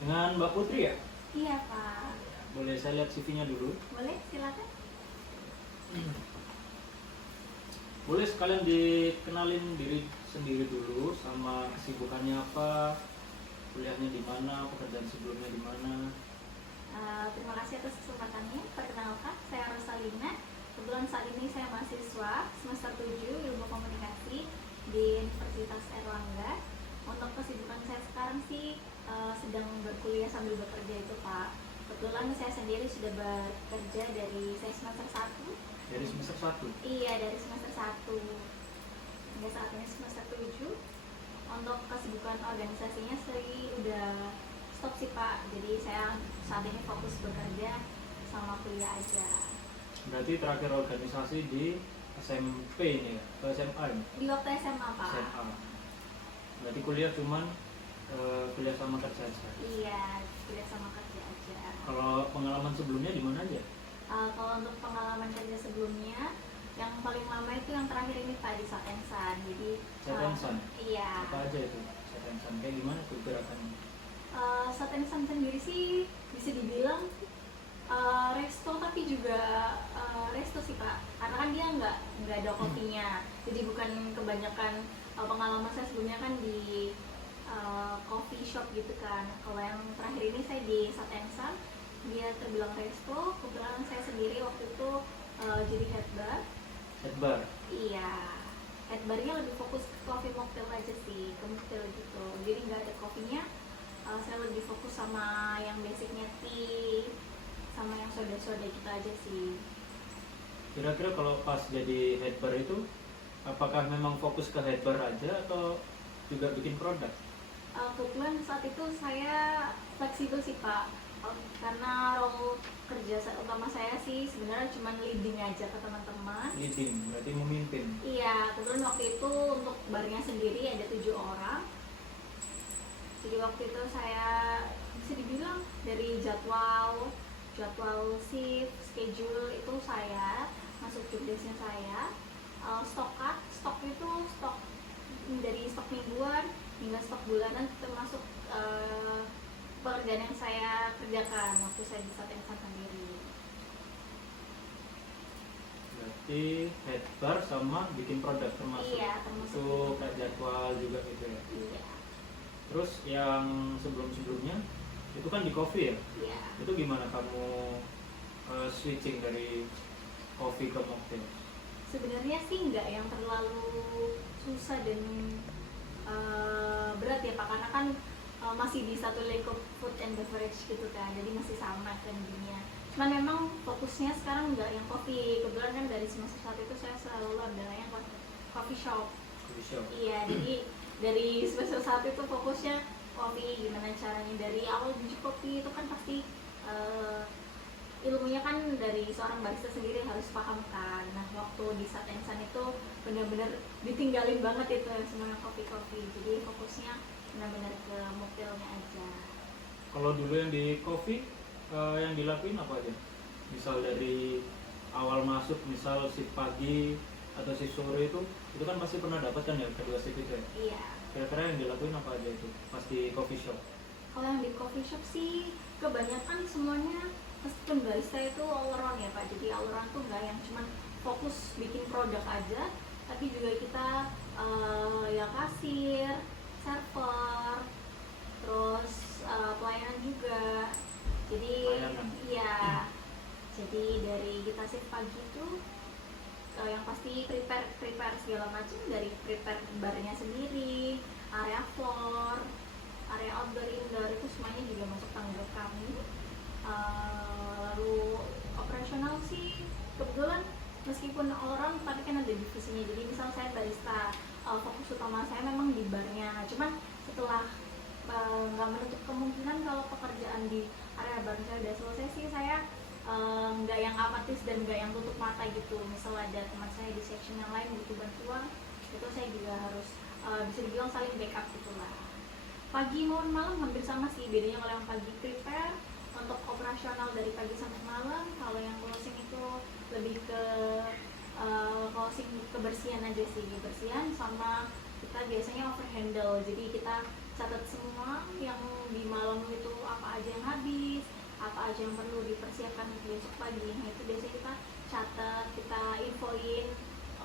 Dengan Mbak Putri ya? Iya, Pak. Boleh saya lihat CV-nya dulu? Boleh, silakan. Boleh sekalian dikenalin diri sendiri dulu sama kesibukannya apa, kuliahnya di mana, pekerjaan sebelumnya di mana. Terima kasih atas kesempatannya. Perkenalkan, saya Rosalina. Kebetulan saat ini saya mahasiswa semester 7 Ilmu Komunikasi di Universitas Erlangga. Untuk kesibukan saya sekarang sih sedang berkuliah sambil bekerja itu, Pak. Kebetulan saya sendiri sudah bekerja dari saya semester 1. Dari semester 1? Iya, dari semester 1 hingga saat ini semester 7. Untuk kesibukan organisasinya sih udah stop sih, Pak. Jadi saya saat ini fokus bekerja sama kuliah aja. Berarti terakhir organisasi di SMP ini ya? Atau SMA ini? Di waktu SMA, Pak. SMA. Berarti kuliah cuman kuliah sama kerja aja? Iya, kuliah sama kerja aja. Kalau pengalaman sebelumnya di mana aja? Kalau untuk pengalaman kerja sebelumnya, yang paling lama itu yang terakhir ini, Pak, di Satensan. Jadi Satensan? iya. Apa aja itu Satensan? Kayak gimana tuh gerakannya? Satensan sendiri sih bisa dibilang resto, tapi juga resto sih, Pak, karena kan dia nggak ada kopinya. Jadi bukan kebanyakan pengalaman saya sebelumnya kan di coffee shop gitu kan. Kalau yang terakhir ini saya di Satensan, dia terbilang resto. Kebetulan saya sendiri waktu itu jadi head bar. Head bar? Iya, head barnya lebih fokus ke coffee mocktail aja sih, ke mocktail gitu. Jadi nggak ada kopinya. Saya lebih fokus sama yang basicnya tea, sama yang soda-soda gitu aja sih. Kira-kira kalau pas jadi head bar itu, apakah memang fokus ke head bar aja atau juga bikin produk? Kebetulan saat itu saya fleksibel sih, Pak. Karena role kerja utama saya sih sebenarnya cuma leading aja ke teman-teman. Leading, berarti memimpin. Iya, kebetulan waktu itu untuk barnya sendiri ada 7 orang. Jadi waktu itu saya bisa dibilang dari jadwal shift, schedule itu saya masuk job desk-nya saya. Stok itu stok dari stok mingguan hingga stok bulanan, termasuk pekerjaan yang saya kerjakan waktu saya di Satensan sendiri. Berarti head bar sama bikin produk termasuk? Iya, termasuk itu bikin kayak produk. jadwal juga gitu ya? Iya. Terus yang sebelum-sebelumnya itu kan di coffee ya? Iya. Itu gimana kamu switching dari coffee ke mocktail? Sebenarnya sih nggak yang terlalu susah dan berat ya, Pak, karena kan masih di satu lingkup food and beverage gitu kan, jadi masih sama kan dunia. Cuman memang fokusnya sekarang nggak yang kopi. Kebetulan kan dari semester 1 itu saya selalu ada yang coffee shop. Coffee shop? Iya, jadi dari semester 1 itu fokusnya kopi, gimana caranya dari awal biji kopi itu kan pasti ilmunya kan dari seorang barista sendiri harus paham kan. Nah, waktu di Satensan itu benar-benar ditinggalin banget itu semuanya kopi-kopi. Jadi fokusnya benar-benar ke mocktailnya aja. Kalau dulu yang di coffee, yang dilakuin apa aja? Misal dari awal masuk, misal shift pagi atau shift sore itu kan pasti pernah dapat kan ya kedua shift itu ya? Iya. Kira-kira yang dilakuin apa aja itu pas di coffee shop? Kalau yang di coffee shop sih kebanyakan semuanya, meskipun barista itu all around ya, Pak. Jadi all around tuh nggak yang cuman fokus bikin produk aja, tapi juga kita ya kasir, server, terus pelayanan juga. Jadi Pelayanan? iya, jadi dari kita shift pagi itu yang pasti prepare segala macam, dari prepare barnya sendiri, area floor, area outdoor, indoor, itu semuanya juga masuk tanggung jawab kami. Lalu operasional sih kebetulan meskipun orang tapi kan ada divisinya. Jadi misal saya barista, fokus utama saya memang di barnya. Cuman setelah nggak menutup kemungkinan kalau pekerjaan di area bar saya udah selesai sih, saya nggak yang apatis dan nggak yang tutup mata gitu. Misal ada teman saya di section yang lain butuh bantuan, itu saya juga harus bisa dibilang saling backup gitulah. Pagi maupun malam hampir sama sih, bedanya kalau yang pagi prepare untuk operasional dari pagi sampai malam. Kalau yang closing itu lebih ke closing kebersihan aja sih, kebersihan sama kita biasanya overhandle. Jadi kita catat semua yang di malam itu aja yang habis, apa aja yang perlu dipersiapkan untuk besok pagi. Nah itu biasanya kita catat, kita infoin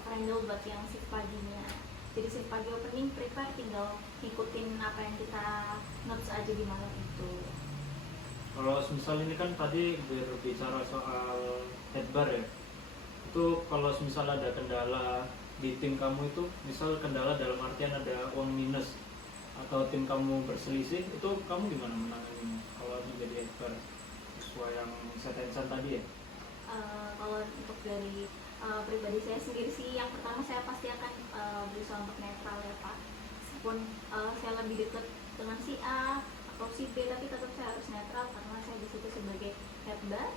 Frendel buat yang shift paginya. Jadi shift pagi opening prepare, tinggal ngikutin apa yang kita notes aja di malam itu. Kalau misal ini kan tadi berbicara soal headbar ya, itu kalau misal ada kendala di tim kamu itu, misal kendala dalam artian ada uang minus atau tim kamu berselisih, itu kamu gimana menanganinya kalau menjadi headbar sesuai yang setensan tadi ya? Kalau untuk dari pribadi saya sendiri sih, yang pertama saya pasti akan berusaha untuk netral ya Pak. Meskipun saya lebih dekat dengan si A atau si B, tapi tetap saya harus netral karena saya di situ sebagai headbar.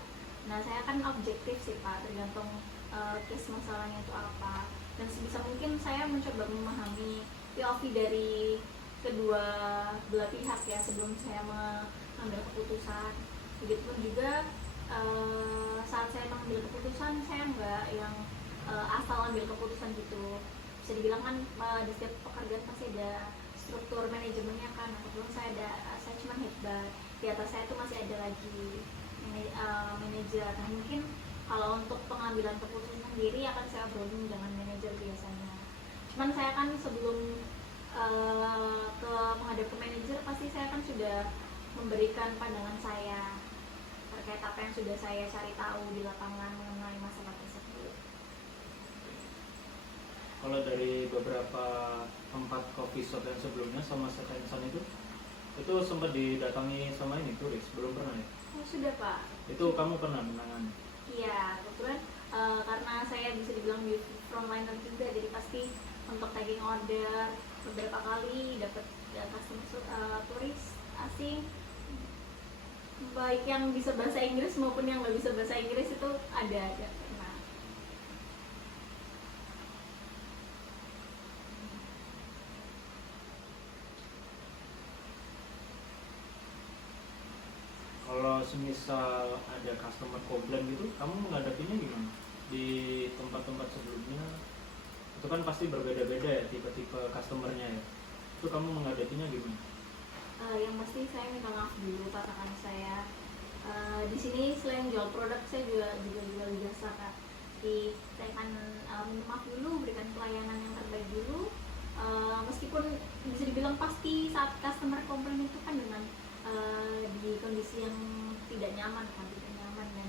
Nah saya akan objektif sih Pak, tergantung case masalahnya itu apa. Dan sebisa mungkin saya mencoba memahami POV dari kedua belah pihak ya sebelum saya mengambil keputusan. Begitupun juga saat saya mengambil keputusan, saya nggak yang asal ambil keputusan gitu. Bisa dibilang kan di setiap pekerjaan pasti ada struktur manajemennya kan. Kebetulan saya cuma headbar, di atas saya tuh masih ada lagi manajer. Nah mungkin kalau untuk pengambilan keputusan sendiri akan saya obrolin dengan manajer biasanya. Cuman saya kan sebelum ke menghadap ke manajer, pasti saya kan sudah memberikan pandangan saya terkait apa yang sudah saya cari tahu di lapangan mengenai masalah tersebut. Kalau dari beberapa tempat coffee shop yang sebelumnya sama setensan itu sempat didatangi sama ini turis, belum pernah ya? Oh, sudah Pak. Itu kamu pernah menangani? Iya, kebetulan karena saya bisa dibilang di frontliner juga, jadi pasti untuk tagging order beberapa kali dapat customer turis asing, baik yang bisa bahasa Inggris maupun yang nggak bisa bahasa Inggris itu ada pernah. Kalau semisal ada customer komplain gitu, kamu menghadapinya gimana? Di tempat-tempat sebelumnya itu kan pasti berbeda-beda ya tipe-tipe customernya ya. Itu kamu menghadapinya gimana? Yang pasti saya minta maaf dulu katakan saya di sini selain jual produk saya juga jual jasa Kak. Jadi saya akan minta maaf dulu, berikan pelayanan yang terbaik dulu. Meskipun bisa dibilang pasti saat customer komplain itu kan dengan di kondisi yang tidak nyaman dan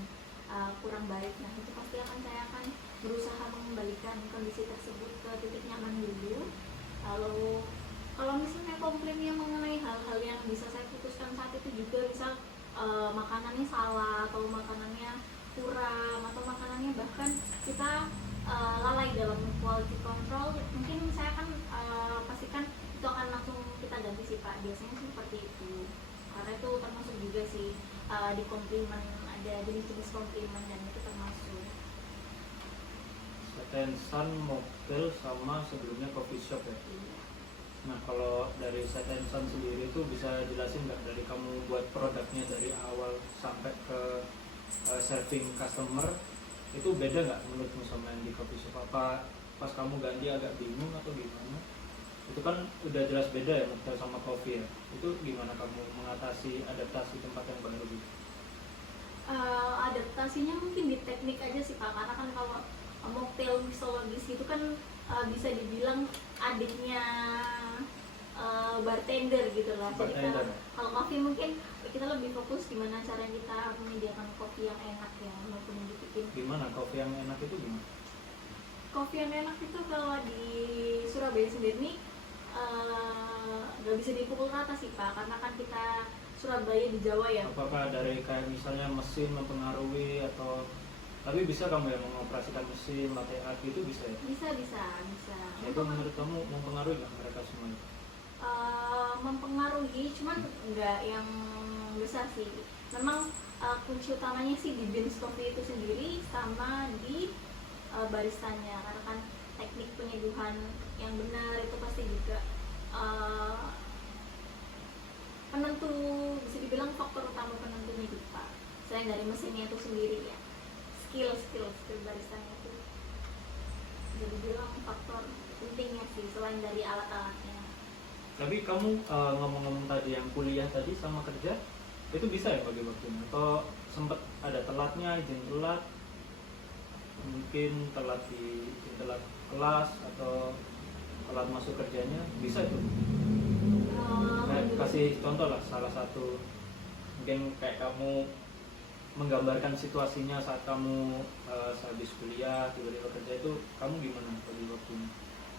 kurang baik. Nah itu pasti saya akan berusaha mengembalikan kondisi tersebut ke titik nyaman dulu. Lalu kalau misalnya komplainnya mengenai hal-hal yang bisa saya putuskan saat itu juga, misal makanannya salah atau makanannya kurang atau makanannya bahkan kita lalai dalam quality control, mungkin saya akan pastikan itu akan langsung kita ganti sih Pak. Biasanya sih seperti itu, karena itu termasuk juga sih di komplimen, ada jenis-jenis komplimen dan itu termasuk. Setensan, mobil, sama sebelumnya coffee shop ya? Nah kalau dari setensan sendiri itu bisa jelasin nggak dari kamu buat produknya dari awal sampai ke serving customer, itu beda nggak menurutmu sama yang di coffee shop? Apa pas kamu ganti agak bingung atau gimana? Itu kan udah jelas beda ya mocktail sama kopi ya. Itu gimana kamu mengatasi adaptasi tempat yang baru gitu? Adaptasinya mungkin di teknik aja sih Pak, karena kan kalau mocktail mixologis itu kan bisa dibilang adiknya bartender gitu lah. Jadi kalau kopi mungkin kita lebih fokus gimana cara kita menyediakan kopi yang enak ya, maupun dibikin. Gimana kopi yang enak itu gimana? Kopi yang enak itu kalau di Surabaya sendiri nggak bisa dipukul rata sih Pak, karena kan kita Surabaya di Jawa ya. Apakah dari kayak misalnya mesin mempengaruhi atau tapi bisa kamu yang mengoperasikan mesin, latte art gitu bisa ya? Bisa. Itu menurut kamu mempengaruhi nggak mereka semua itu? Mempengaruhi, cuman nggak yang besar sih. Memang kunci utamanya sih di beans coffee itu sendiri sama di baristanya, karena kan teknik penyeduhan yang benar itu pasti juga penentu, bisa dibilang faktor utama penentunya gitu Pak. Selain dari mesinnya itu sendiri ya, skill baristanya itu jadi bilang faktor pentingnya sih selain dari alat-alatnya. Tapi kamu ngomong-ngomong tadi yang kuliah tadi sama kerja Itu bisa ya bagi waktunya? Atau sempat ada telatnya, izin telat, mungkin telat di izin telat kelas atau telat masuk kerjanya, bisa itu? Kasih contoh lah salah satu, mungkin kayak kamu menggambarkan situasinya saat kamu sehabis kuliah tiba-tiba kerja, itu kamu gimana bagi waktunya?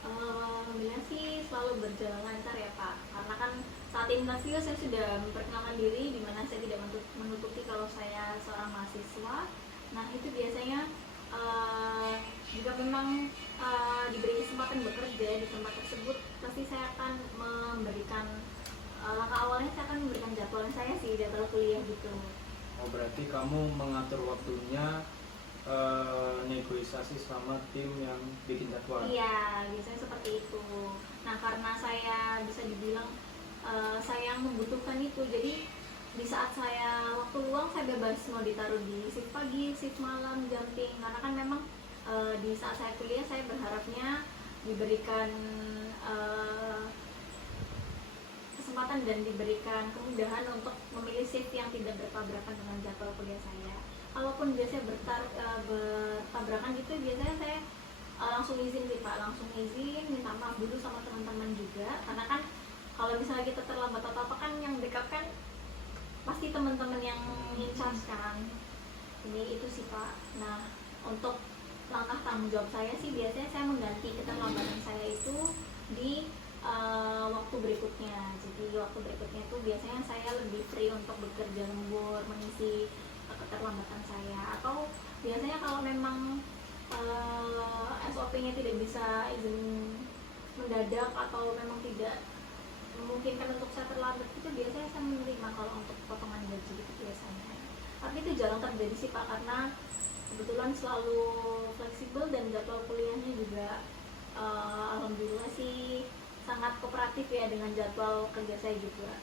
Alhamdulillah sih selalu berjalan lancar ya Pak, karena kan saat interview saya sudah memperkenalkan diri di mana saya tidak menutupi kalau saya seorang mahasiswa. Nah itu biasanya jika memang diberi kesempatan bekerja di tempat tersebut, pasti saya akan memberikan langkah awalnya, saya akan memberikan jadwal saya sih, jadwal kuliah gitu. Oh berarti kamu mengatur waktunya, negosiasi sama tim yang bikin jadwal? Iya, biasanya seperti itu. Nah, karena saya bisa dibilang saya yang membutuhkan itu, jadi di saat saya waktu luang saya bebas mau ditaruh di shift pagi, shift malam, jumping. Karena kan memang di saat saya kuliah saya berharapnya diberikan kesempatan dan diberikan kemudahan untuk memilih shift yang tidak bertabrakan dengan jadwal kuliah saya. Kalaupun biasanya bertabrakan gitu, biasanya saya langsung izin sih Pak, langsung izin, minta maaf dulu sama teman-teman juga, karena kan kalau misalnya kita terlambat atau apa kan yang backup kan pasti teman-teman yang in charge kan. Jadi itu sih Pak. Nah untuk langkah tanggung jawab saya sih biasanya saya mengganti keterlambatan saya itu di waktu berikutnya. Jadi waktu berikutnya itu biasanya saya lebih free untuk bekerja lembur, mengisi keterlambatan saya. Atau biasanya kalau memang SOP-nya tidak bisa izin mendadak atau memang tidak memungkinkan untuk saya terlambat, itu biasanya saya menerima kalau untuk potongan gaji itu biasanya. Tapi itu jarang terjadi sih Pak, karena kebetulan selalu fleksibel dan jadwal kuliahnya juga alhamdulillah sih sangat kooperatif ya dengan jadwal kerja saya juga.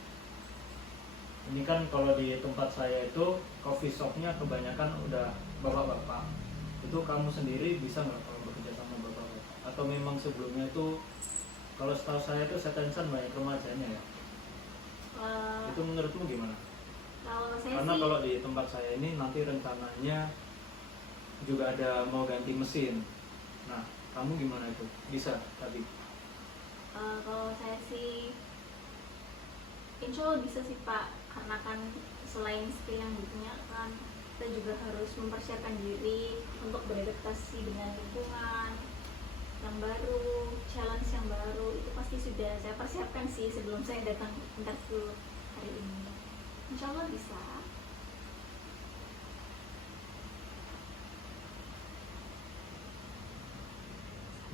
Ini kan kalau di tempat saya itu coffee shopnya kebanyakan udah bapak-bapak. Itu kamu sendiri bisa nggak kalau bekerja sama bapak-bapak? Atau memang sebelumnya itu, kalau setahu saya itu Setensan banyak remajanya ya? Itu menurutmu gimana? Kalau saya Karena sih, kalau di tempat saya ini nanti rencananya juga ada mau ganti mesin. Nah, kamu gimana itu? Bisa tadi? kalau saya sih insya Allah bisa sih Pak, karena kan selain skill yang dipunya kan kita juga harus mempersiapkan diri untuk beradaptasi dengan lingkungan yang baru, challenge yang baru, itu pasti sudah saya persiapkan sih sebelum saya datang interview hari ini. Insya Allah bisa.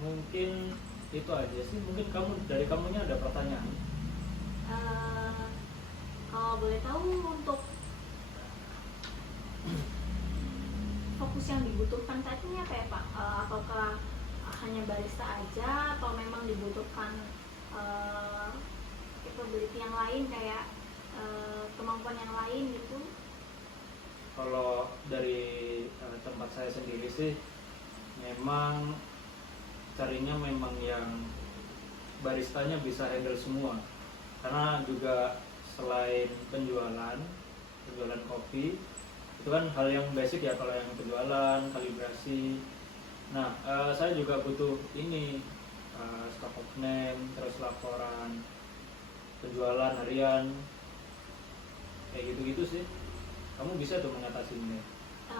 Mungkin itu aja sih. Mungkin dari kamunya ada pertanyaan? Kalau boleh tahu untuk fokus yang dibutuhkan saat ini apa ya Pak? Apakah hanya barista aja atau memang dibutuhkan capability yang lain kayak kemampuan yang lain gitu? Kalau dari tempat saya sendiri sih, memang carinya memang yang baristanya bisa handle semua. Karena juga selain penjualan kopi, itu kan hal yang basic ya, kalau yang penjualan, kalibrasi. Nah, saya juga butuh ini, stock of name, terus laporan penjualan harian, kayak gitu-gitu sih. Kamu bisa tuh mengatasinya?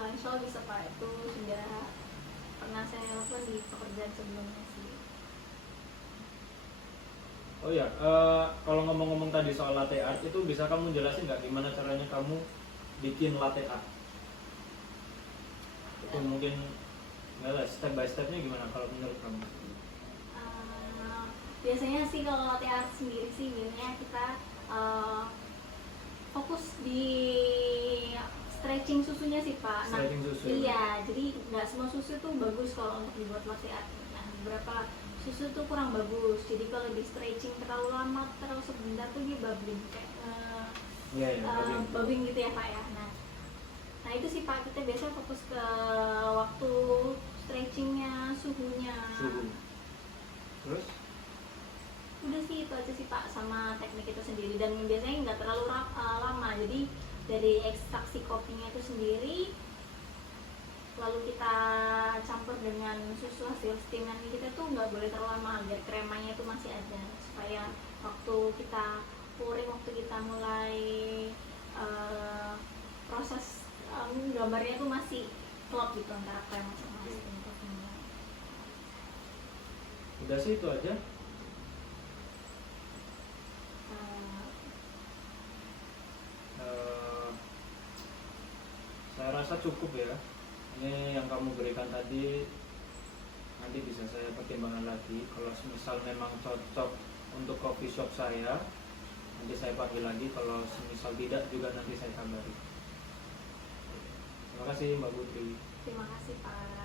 Insya Allah bisa Pak, itu sudah pernah saya lakukan di pekerjaan sebelumnya sih. Oh ya, kalau ngomong-ngomong tadi soal latte art, itu bisa kamu jelasin nggak gimana caranya kamu bikin latte art? Itu mungkin nggak lah, step by stepnya gimana kalau menurut kamu? Biasanya sih kalau latte art sendiri sih biasanya kita fokus di stretching susunya sih Pak. Stretching susu. Iya, jadi nggak semua susu tuh bagus kalau untuk dibuat latte art. Nah, beberapa susu tuh kurang bagus. Jadi kalau di stretching terlalu lama, terlalu sebentar tuh dia bubbling kayak bubbling gitu ya Pak ya. Nah itu sih Pak, kita biasanya fokus ke waktu stretchingnya, suhunya. Suhu. Terus? Udah sih itu aja sih Pak, sama teknik itu sendiri, dan biasanya nggak terlalu lama. Jadi dari ekstraksi kopinya itu sendiri, lalu kita campur dengan susu hasil steaman kita tuh nggak boleh terlalu lama agar kremanya itu masih ada, supaya waktu kita pouring, waktu kita mulai proses gambarnya tuh masih klop gitu antara krema sama steam kopinya. Udah sih itu aja. Saya rasa cukup ya. Ini yang kamu berikan tadi, nanti bisa saya pertimbangkan lagi. Kalau misal memang cocok untuk coffee shop saya, nanti saya panggil lagi. Kalau misal tidak juga nanti saya kabari. Terima kasih Mbak Putri. Terima kasih Pak.